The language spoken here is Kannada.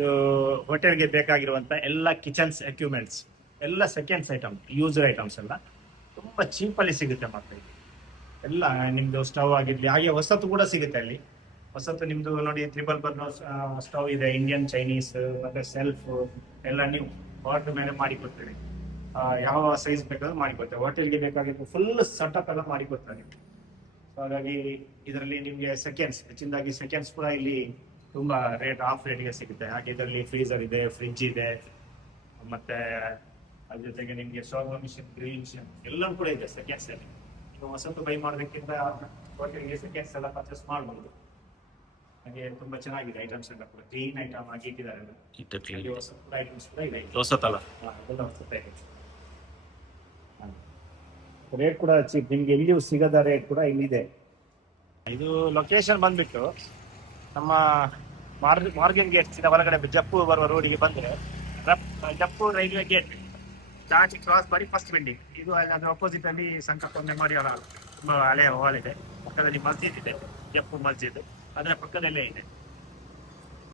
ಇದು ಹೋಟೆಲ್ಗೆ ಬೇಕಾಗಿರುವಂಥ ಎಲ್ಲ ಕಿಚನ್ಸ್ ಎಕ್ವಿಪ್ಮೆಂಟ್ಸ್ ಎಲ್ಲ ಸೆಕೆಂಡ್ಸ್ ಐಟಮ್ ಯೂಸ್ಡ್ ಐಟಮ್ಸ್ ಎಲ್ಲ ತುಂಬ ಚೀಪಲ್ಲಿ ಸಿಗುತ್ತೆ ಮತ್ತೆ ಎಲ್ಲ ನಿಮ್ಮದು ಸ್ಟವ್ ಆಗಿರಲಿ ಹಾಗೆ ಹೊಸತು ಕೂಡ ಸಿಗುತ್ತೆ ಅಲ್ಲಿ. ಹೊಸತು ನಿಮ್ಮದು ನೋಡಿ ತ್ರಿಬಲ್ ಬರ್ನರ್ ಸ್ಟವ್ ಇದೆ, ಇಂಡಿಯನ್ ಚೈನೀಸ್ ಮತ್ತು ಸೆಲ್ಫ್ ಎಲ್ಲ ನೀವು ಆರ್ಡರ್ ಮೇಲೆ ಮಾಡಿಕೊಡ್ತೀವಿ. ಯಾವ ಸೈಜ್ ಬೇಕಾದ್ರೂ ಮಾಡಿಕೊಡ್ತೇವೆ. ಹೋಟೆಲ್ಗೆ ಬೇಕಾಗಿದ್ದು ಫುಲ್ ಸೆಟಪ್ ಎಲ್ಲ ಮಾಡಿಕೊಡ್ತಾರೆ. ಹಾಗಾಗಿ ಇದರಲ್ಲಿ ನಿಮಗೆ ಸೆಕೆಂಡ್ಸ್ ಹೆಚ್ಚಿನದಾಗಿ ಸೆಕೆಂಡ್ಸ್ ಕೂಡ ಇಲ್ಲಿ ತುಂಬ ರೇಟ್ ಆಫ್ ರೇಟ್ಗೆ ಸಿಗುತ್ತೆ. ಹಾಗೆ ಇದರಲ್ಲಿ ಫ್ರೀಸರ್ ಇದೆ, ಫ್ರಿಡ್ಜ್ ಇದೆ, ಮತ್ತೆ ಅದ್ರ ಜೊತೆಗೆ ನಿಮಗೆ ಶಾರ್ವ ಮಿಷಿನ್, ಗ್ರಿಲ್ ಮಿಷಿನ್ ಎಲ್ಲವೂ ಕೂಡ ಇದೆ ಸೆಕೆಂಡ್ಸ್ ಅಲ್ಲಿ. ನೀವು ಹೊಸತು ಬೈ ಮಾಡೋದಕ್ಕಿಂತ ಹೋಟೆಲ್ಗೆ ಸೆಕೆಂಡ್ಸ್ ಎಲ್ಲ ಪರ್ಚೇಸ್ ಮಾಡ್ಬೋದು. ಹಾಗೆ ತುಂಬಾ ಚೆನ್ನಾಗಿದೆ ಐಟಮ್ಸ್ ಎಲ್ಲ ಕೂಡ ಕ್ಲೀನ್ ಐಟಮ್ ಆಗಿ ಇಟ್ಟಿದ್ದಾರೆ. ಹೊಸ ಐಟಮ್ಸ್ ಕೂಡ ಇದೆ, ಹೊಸತಲ್ಲ ಎಲ್ಲ ಹೊಸ ಐಟಮ್ಸ್. ರೇಟ್ ಕೂಡ ಚೀಪ್, ನಿಮ್ಗೆ ಎಲ್ಲಿಯೂ ಸಿಗದ ರೇಟ್ ಕೂಡ ಇಲ್ಲಿದೆ. ಇದು ಲೊಕೇಶನ್ ಬಂದ್ಬಿಟ್ಟು ನಮ್ಮ ಮಾರ್ಗನ್ ಗೇಟ್ ಒಳಗಡೆ ಜಪ್ಪು ಬರುವ ರೋಡಿಗೆ ಬಂದ್ರೆ ಜಪ್ಪು ರೈಲ್ವೆ ಗೇಟ್ ದಾಟಿ ಕ್ರಾಸ್ ಮಾಡಿ ಫಸ್ಟ್ ಬಿಲ್ಡಿಂಗ್ ಇದು. ಅದ್ರ ಅಪೋಸಿಟ್ ಅಲ್ಲಿ ಸಂಕಲ್ಪ ಮೆಮೋರಿ ಹಾಲ್ ತುಂಬಾ ಹಳೆಯ ಹಾಲ್ ಇದೆ. ಪಕ್ಕದಲ್ಲಿ ಮಸ್ಜಿದ್ ಇದೆ, ಜಪ್ಪು ಮಸ್ಜಿದ್ ಅದರ ಪಕ್ಕದಲ್ಲೇ ಇದೆ.